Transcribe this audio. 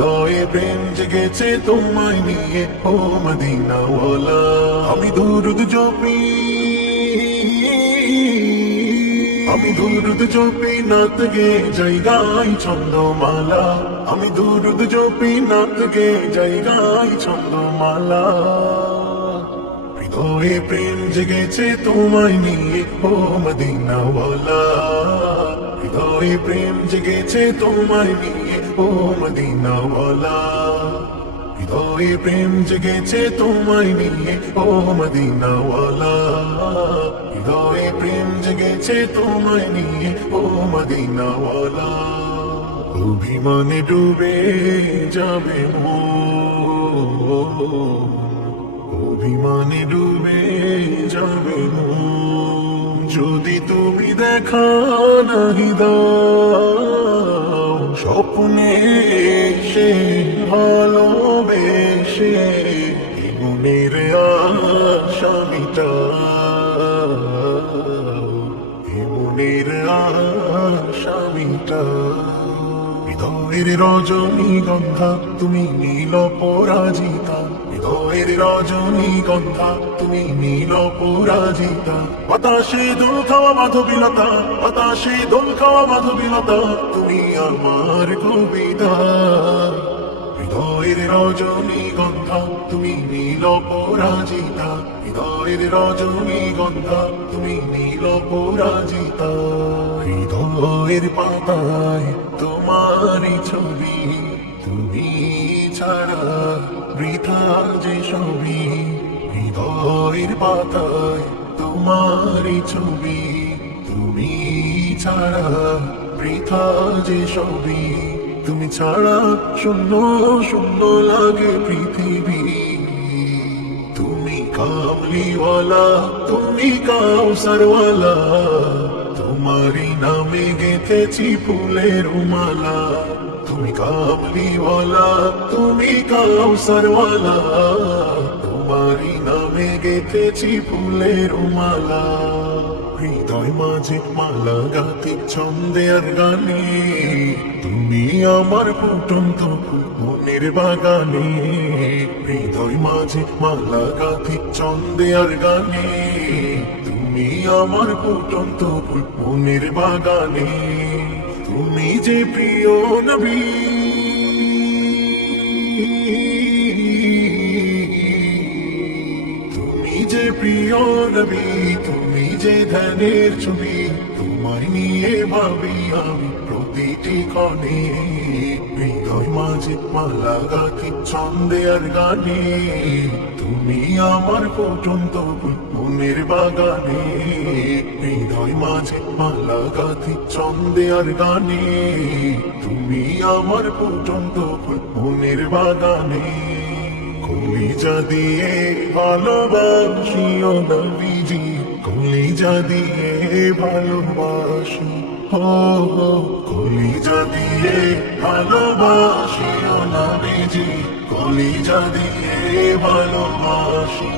হৃদয়ে প্রেম জেগেছে তোমায় নিয়ে, ও মদিনাওয়ালা আমি দুরুদ জপি। আমি দুরুদ জপি, নাত গে যাই গাই ছন্দমালা। আমি দুরুদ জপি, নাত গে যাই গাই ছন্দমালা। হৃদয়ে প্রেম জেগেছে তোমায় নিয়ে, ও মদিনাওয়ালা হৃদয়ে প্রেম জেগেছে তোমায় নিয়ে, ও মদিনাওয়ালা। হৃদয়ে প্রেম জেগেছে তোমায় নিয়ে, ও মদিনাওয়ালা। হৃদয়ে প্রেম জেগেছে তোমায় নিয়ে, ও মদিনাওয়ালা। অভিমানে ডুবে যাবে মন, অভিমানে ডুবে যাবে মন। যদি তুমি দেখা স্বপ্নে সে ভালোবেসে এই মনের আশা মিটাও এই মনের আশা মিটাও। হৃদয়ের রজনী গন্ধা তুমি নীল পরাজিতা হৃদয়ের রজনী গন্ধা তুমি নীল পরাজিতা। বাতাসে দোল খাওয়া মাধবীলতা, বাতাসে দোল খাওয়া মাধবীলতা, তুমি আমার কবিতা। হৃদয়ের রজনী গন্ধা তুমি নীল পরাজিতা। হৃদয়ের রজনী গন্ধা তুমি নীল পরাজিতা। হৃদয়ের পাতায় তোমারই ছবি, তুমি ছাড়া বৃথা যে ছবি, হৃদয়ের পাতায় তোমারই ছবি, তুমি ছাড়া বৃথা যে ছবি, তুমি ছাড়া শূন্য শূন্য লাগে পৃথিবী। তুমি কামলিওয়ালা তুমি কাউসারওয়ালা তোমারই নামে গেথেছি ফুলের মালা তুমি কামলিওয়ালা তুমি কাউসারওয়ালা তোমারই নামে গেথেছি ফুলের মালা। হৃদয় মাঝে মালা গাতি ছন্দে আর গানে। তুমি আমার ফুটন্ত মনের বাগানে। হৃদয় মাঝে মালা গাতি ছন্দে আর গানে। তুমি আমার ফুটন্ত মনের বাগানে। তুমি যে প্রিয় নবী। তুমি যে প্রিয় নবী তুমি যে ধ্যানের ছবি তোমায় নিয়ে ভাবি আমি প্রতিটি ক্ষণে। হৃদয় মাঝে মালা গাথি ছন্দে আর গানে। তুমি আমার পর্যন্ত মনের বাগানে। হৃদয় মাঝে মালা গাথি ছন্দে আর গানে। তুমি আমার পর্যন্ত মনের বাগানে। কলিজা দিয়ে ভালোবাসিও নবীজি কলিজা দিয়ে ভালোবাসি হো কলিজা দিয়ে ভালোবাসিও নবীজি কলিজা দিয়ে ভালোবাসি।